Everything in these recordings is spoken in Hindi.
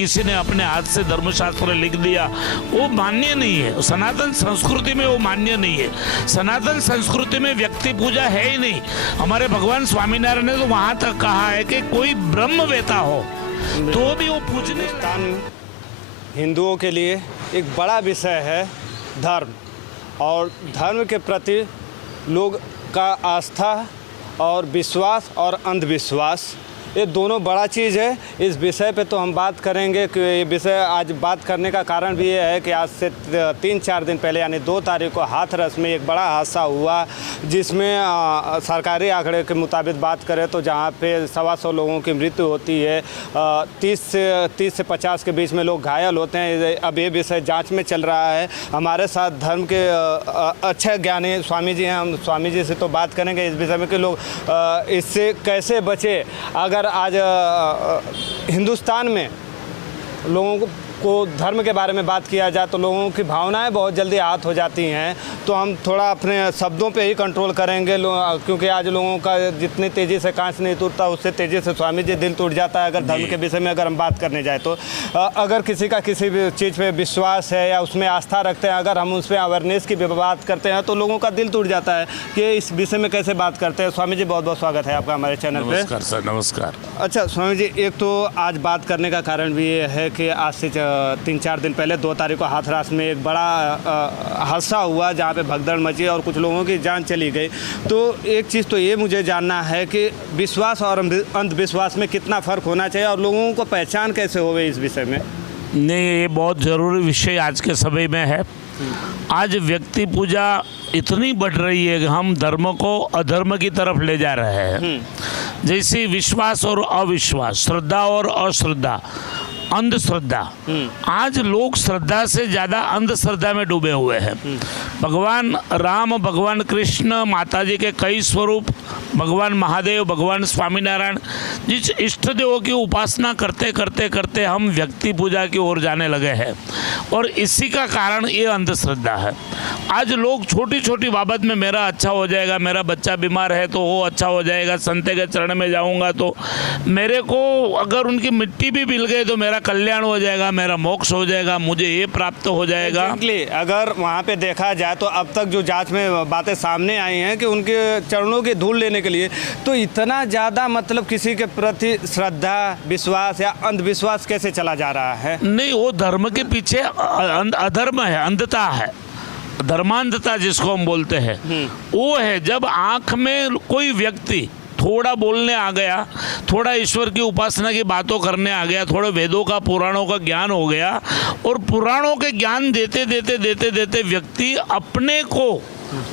किसी ने अपने हाथ से धर्मशास्त्र लिख दिया, वो मान्य नहीं है। सनातन संस्कृति में वो मान्य नहीं है। सनातन संस्कृति में व्यक्ति पूजा है ही नहीं। हमारे भगवान स्वामीनारायण ने तो वहाँ तक कहा है कि कोई ब्रह्मवेता हो तो भी वो पूजने। हिंदुस्तान हिंदुओं के लिए एक बड़ा विषय है धर्म, और धर्म के प्रति लोग का आस्था और विश्वास और अंधविश्वास, ये दोनों बड़ा चीज़ है। इस विषय पे तो हम बात करेंगे कि ये विषय आज बात करने का कारण भी ये है कि आज से 3-4 दिन पहले यानी 2 तारीख को हाथरस में एक बड़ा हादसा हुआ, जिसमें सरकारी आंकड़े के मुताबिक बात करें तो जहाँ पे 125 लोगों की मृत्यु होती है, 30 से 50 के बीच में लोग घायल होते हैं। अब ये विषय जाँच में चल रहा है। हमारे साथ धर्म के अच्छे ज्ञानी स्वामी जी हैं। हम स्वामी जी से तो बात करेंगे इस विषय में कि लोग इससे कैसे बचे। अगर आज हिंदुस्तान में लोगों को धर्म के बारे में बात किया जाए तो लोगों की भावनाएं बहुत जल्दी आहत हो जाती हैं, तो हम थोड़ा अपने शब्दों पे ही कंट्रोल करेंगे, क्योंकि आज लोगों का जितनी तेज़ी से कांच नहीं टूटता उससे तेज़ी से स्वामी जी दिल टूट जाता है। अगर धर्म के विषय में अगर हम बात करने जाए तो अगर किसी का किसी भी चीज़ पे विश्वास है या उसमें आस्था रखते हैं, अगर हम उस पर अवेयरनेस की बात करते हैं तो लोगों का दिल टूट जाता है कि इस विषय में कैसे बात करते हैं। स्वामी जी बहुत बहुत स्वागत है आपका हमारे चैनल पर। नमस्कार सर, नमस्कार। अच्छा स्वामी जी, एक तो आज बात करने का कारण भी ये है कि आज से 3-4 दिन पहले 2 तारीख को हाथरस में एक बड़ा हादसा हुआ जहाँ पे भगदड़ मची और कुछ लोगों की जान चली गई। तो एक चीज़ तो ये मुझे जानना है कि विश्वास और अंधविश्वास में कितना फ़र्क होना चाहिए और लोगों को पहचान कैसे होवे इस विषय में। नहीं, ये बहुत ज़रूरी विषय आज के समय में है। आज व्यक्ति पूजा इतनी बढ़ रही है कि हम धर्म को अधर्म की तरफ ले जा रहे हैं। जैसे विश्वास और अविश्वास, श्रद्धा और अश्रद्धा, अंधश्रद्धा। आज लोग श्रद्धा से ज़्यादा अंधश्रद्धा में डूबे हुए हैं। भगवान राम, भगवान कृष्ण, माता जी के कई स्वरूप, भगवान महादेव, भगवान स्वामीनारायण, जिस इष्ट देवों की उपासना करते करते करते हम व्यक्ति पूजा की ओर जाने लगे हैं, और इसी का कारण ये अंधश्रद्धा है। आज लोग छोटी छोटी बाबत में मेरा अच्छा हो जाएगा, मेरा बच्चा बीमार है तो वो अच्छा हो जाएगा, संते के चरण में जाऊंगा तो मेरे को अगर उनकी मिट्टी भी मिल गई तो मेरा कल्याण हो जाएगा, मेरा मोक्ष हो जाएगा, मुझे ये प्राप्त हो जाएगा। अगर वहाँ पे देखा जाए तो अब तक जो जांच में बातें सामने आई हैं कि उनके चरणों की धूल लेने के लिए तो इतना ज़्यादा मतलब किसी के प्रति श्रद्धा, विश्वास या अंधविश्वास कैसे चला जा रहा है। नहीं, वो धर्म के पीछे अधर्म है, अंधता है, धर्मांधता जिसको हम बोलते हैं वो है। जब आँख में कोई व्यक्ति थोड़ा बोलने आ गया, थोड़ा ईश्वर की उपासना की बातों करने आ गया, थोड़ा वेदों का, पुराणों का ज्ञान हो गया, और पुराणों के ज्ञान देते देते देते देते व्यक्ति अपने को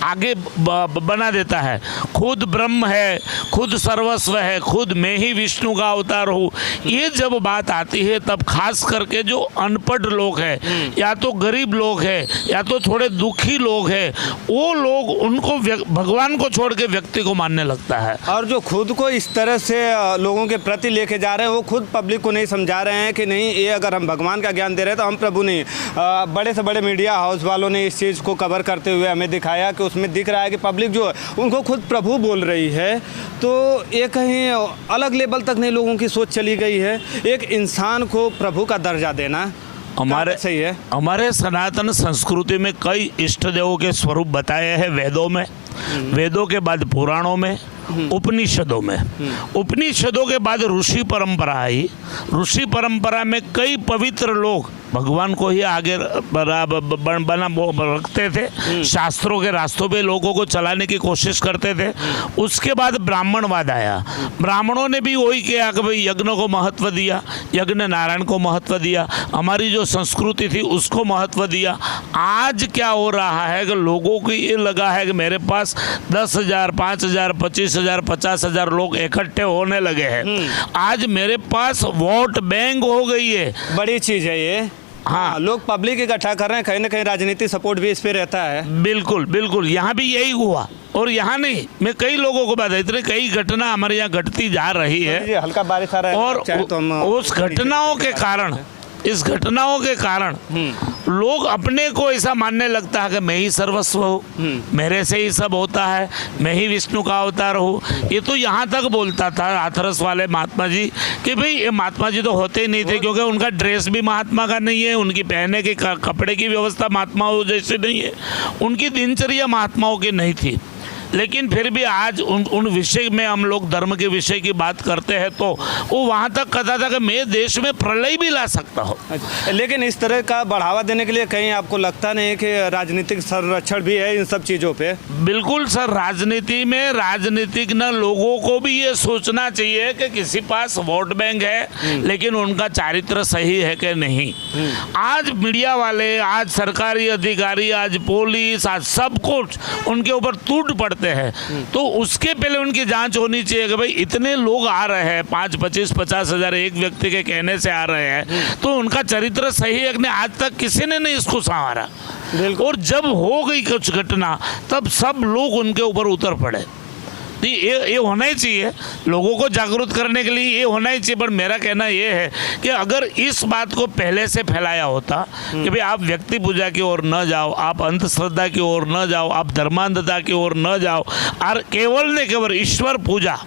आगे बना देता है। खुद ब्रह्म है, खुद सर्वस्व है, खुद मैं ही विष्णु का अवतार हूँ। ये जब बात आती है तब खास करके जो अनपढ़ लोग हैं, या तो गरीब लोग हैं, या तो थोड़े दुखी लोग हैं, वो लोग उनको भगवान को छोड़ के व्यक्ति को मानने लगता है। और जो खुद को इस तरह से लोगों के प्रति लेके जा रहे हैं वो खुद पब्लिक को नहीं समझा रहे हैं कि नहीं, ये अगर हम भगवान का ज्ञान दे रहे हैं तो हम प्रभु नहीं। बड़े से बड़े मीडिया हाउस वालों ने इस चीज़ को कवर करते हुए हमें दिखाया कि उसमें दिख रहा है कि पब्लिक जो है उनको खुद प्रभु बोल रही है। तो ये कहीं अलग लेवल तक नहीं लोगों की सोच चली गई है। एक इंसान को प्रभु का दर्जा देना हमारे सही है। हमारे सनातन संस्कृति में कई इष्ट देवों के स्वरूप बताए हैं वेदों में, वेदों के बाद पुराणों में, उपनिषदों में। उपनिषदों के बाद ऋषि परंपरा आई। ऋषि परंपरा में कई पवित्र लोग भगवान को ही आगे बना रखते थे, शास्त्रों के रास्तों पे लोगों को चलाने की कोशिश करते थे। उसके बाद ब्राह्मणवाद आया। ब्राह्मणों ने भी वही किया कि भाई यज्ञ को महत्व दिया, यज्ञ नारायण को महत्व दिया, हमारी जो संस्कृति थी उसको महत्व दिया। आज क्या हो रहा है कि लोगों को ये लगा है कि मेरे पास 10,000, 5,000, 25,000, 50,000 लोग इकट्ठे होने लगे हैं। आज मेरे पास वोट बैंक हो गई है। बड़ी चीज़ है ये। हाँ, लोग पब्लिक इकट्ठा कर रहे हैं, कहीं ना कहीं राजनीतिक सपोर्ट भी इस पे रहता है। बिल्कुल बिल्कुल, यहाँ भी यही हुआ। और यहाँ नहीं, मैं कई लोगों को बता, इतने कई घटना हमारे यहाँ घटती जा रही है, हल्का बारिश आ रहा है और उस घटनाओं के कारण इस घटनाओं के कारण लोग अपने को ऐसा मानने लगता है कि मैं ही सर्वस्व हूँ, मेरे से ही सब होता है, मैं ही विष्णु का अवतार हूँ। ये तो यहाँ तक बोलता था हाथरस वाले महात्मा जी कि भाई ये महात्मा जी तो होते ही नहीं थे, क्योंकि उनका ड्रेस भी महात्मा का नहीं है, उनकी पहनने के कपड़े की व्यवस्था महात्माओं जैसे नहीं है, उनकी दिनचर्या महात्माओं की नहीं थी। लेकिन फिर भी आज उन विषय में हम लोग धर्म के विषय की बात करते हैं तो वो वहाँ तक कहता था कि मैं देश में प्रलय भी ला सकता हूँ। लेकिन इस तरह का बढ़ावा देने के लिए कहीं आपको लगता नहीं है कि राजनीतिक संरक्षण भी है इन सब चीज़ों पे? बिल्कुल सर, राजनीति में राजनीतिक न लोगों को भी ये सोचना चाहिए कि किसी पास वोट बैंक है लेकिन उनका चारित्र सही है कि नहीं। आज मीडिया वाले, आज सरकारी अधिकारी, आज पुलिस, आज सब कुछ उनके ऊपर टूट पड़ते हैं, तो उसके पहले उनकी जांच होनी चाहिए कि भाई इतने लोग आ रहे हैं, 5, 25, 50 हजार एक व्यक्ति के कहने से आ रहे हैं, तो उनका चरित्र सही है कि नहीं, आज तक किसी ने नहीं इसको संवारा। और जब हो गई कुछ घटना तब सब लोग उनके ऊपर उतर पड़े। ये होना ही चाहिए, लोगों को जागरूक करने के लिए ये होना ही चाहिए। पर मेरा कहना ये है कि अगर इस बात को पहले से फैलाया होता कि भाई आप व्यक्ति पूजा की ओर न जाओ, आप अंधश्रद्धा की ओर न जाओ, आप धर्मांधता की ओर न जाओ, और केवल ने केवल ईश्वर पूजा,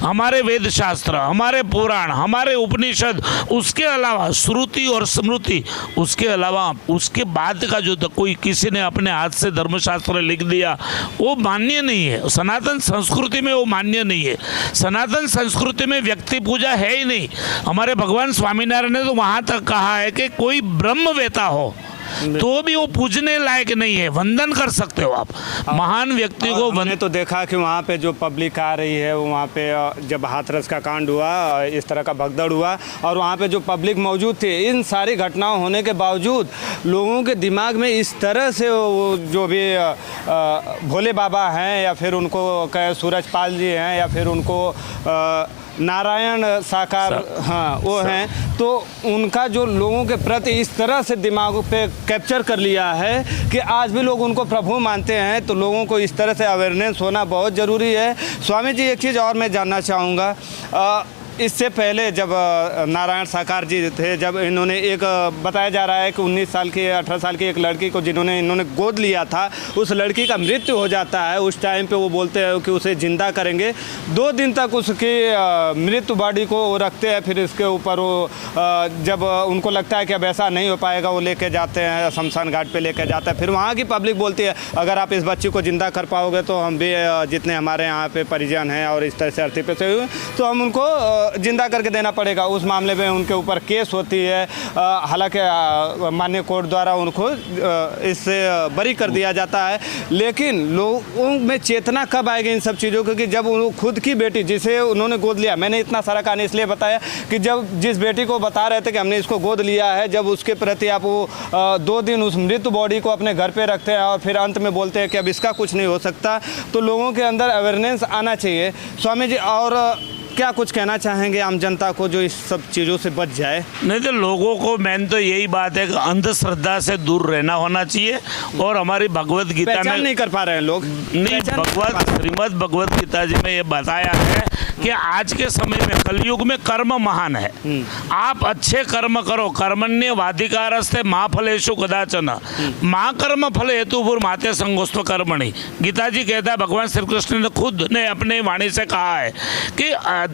हमारे वेद शास्त्र, हमारे पुराण, हमारे उपनिषद, उसके अलावा श्रुति और स्मृति, उसके अलावा उसके बाद का जो कोई किसी ने अपने हाथ से धर्मशास्त्र लिख दिया वो मान्य नहीं है। सनातन संस्कृति में वो मान्य नहीं है। सनातन संस्कृति में व्यक्ति पूजा है ही नहीं। हमारे भगवान स्वामीनारायण ने तो वहाँ तक कहा है कि कोई ब्रह्मवेता हो तो भी वो पूजने लायक नहीं है, वंदन कर सकते हो आप महान व्यक्ति को। हमने तो देखा कि वहाँ पे जो पब्लिक आ रही है, वहाँ पे जब हाथरस का कांड हुआ, इस तरह का भगदड़ हुआ और वहाँ पे जो पब्लिक मौजूद थे, इन सारी घटनाओं होने के बावजूद लोगों के दिमाग में इस तरह से वो जो भी भोले बाबा हैं या फिर उनको कहे सूरजपाल जी हैं या फिर उनको नारायण साकार, हाँ वो हैं, तो उनका जो लोगों के प्रति इस तरह से दिमाग पे कैप्चर कर लिया है कि आज भी लोग उनको प्रभु मानते हैं। तो लोगों को इस तरह से अवेयरनेस होना बहुत ज़रूरी है। स्वामी जी, एक चीज़ और मैं जानना चाहूँगा, इससे पहले जब नारायण साकार जी थे, जब इन्होंने एक बताया जा रहा है कि 19 साल की 18 साल की एक लड़की को जिन्होंने इन्होंने गोद लिया था, उस लड़की का मृत्यु हो जाता है। उस टाइम पे वो बोलते हैं कि उसे जिंदा करेंगे, 2 दिन तक उसकी मृत्यु बॉडी को रखते हैं, फिर इसके ऊपर वो जब उनको लगता है कि अब ऐसा नहीं हो पाएगा, वो लेके जाते हैं शमशान घाट पे लेके जाते हैं। फिर वहाँ की पब्लिक बोलती है अगर आप इस बच्ची को जिंदा कर पाओगे तो हम भी जितने हमारे यहाँ पे परिजन हैं और इस तरह से अर्थी पे से हुए तो हम उनको जिंदा करके देना पड़ेगा। उस मामले में उनके ऊपर केस होती है, हालांकि माननीय कोर्ट द्वारा उनको इससे बरी कर दिया जाता है। लेकिन लोगों में चेतना कब आएगी इन सब चीज़ों की, जब उन्होंने खुद की बेटी जिसे उन्होंने गोद लिया, मैंने इतना सारा कहानी इसलिए बताया कि जब जिस बेटी को बता रहे थे कि हमने इसको गोद लिया है, जब उसके प्रति आप वो 2 दिन उस मृत बॉडी को अपने घर पे रखते हैं और फिर अंत में बोलते हैं कि अब इसका कुछ नहीं हो सकता, तो लोगों के अंदर अवेयरनेस आना चाहिए। स्वामी जी, और क्या कुछ कहना चाहेंगे आम जनता को जो इस सब चीज़ों से बच जाए? नहीं तो लोगों को मेन तो यही बात है कि अंधश्रद्धा से दूर रहना होना चाहिए। और हमारी भगवत गीता में नहीं कर पा रहे हैं लोग, नहीं, श्रीमद् भगवत गीता जी में ये बताया है कि आज के समय में कलयुग में कर्म महान है। आप अच्छे कर्म करो, कर्मण्यवाधिकारस्ते मा फलेषु कदाचन माँ कर्म फल हेतु माते संगोस्त्व कर्मणि। गीता जी कहता है, भगवान श्री कृष्ण ने खुद ने अपने वाणी से कहा है कि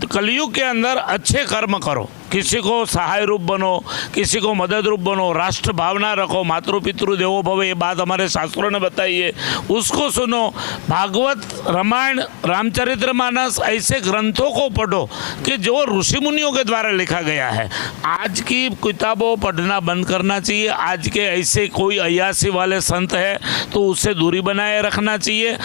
कलयुग के अंदर अच्छे कर्म करो, किसी को सहाय रूप बनो, किसी को मदद रूप बनो, राष्ट्र भावना रखो, मातृ पितृ देवो भव, ये बात हमारे शास्त्रों ने बताई है, उसको सुनो। भागवत, रामायण, रामचरितमानस ऐसे ग्रंथों को पढ़ो कि जो ऋषि मुनियों के द्वारा लिखा गया है। आज की किताबों पढ़ना बंद करना चाहिए। आज के ऐसे कोई अय्यासी वाले संत है तो उससे दूरी बनाए रखना चाहिए।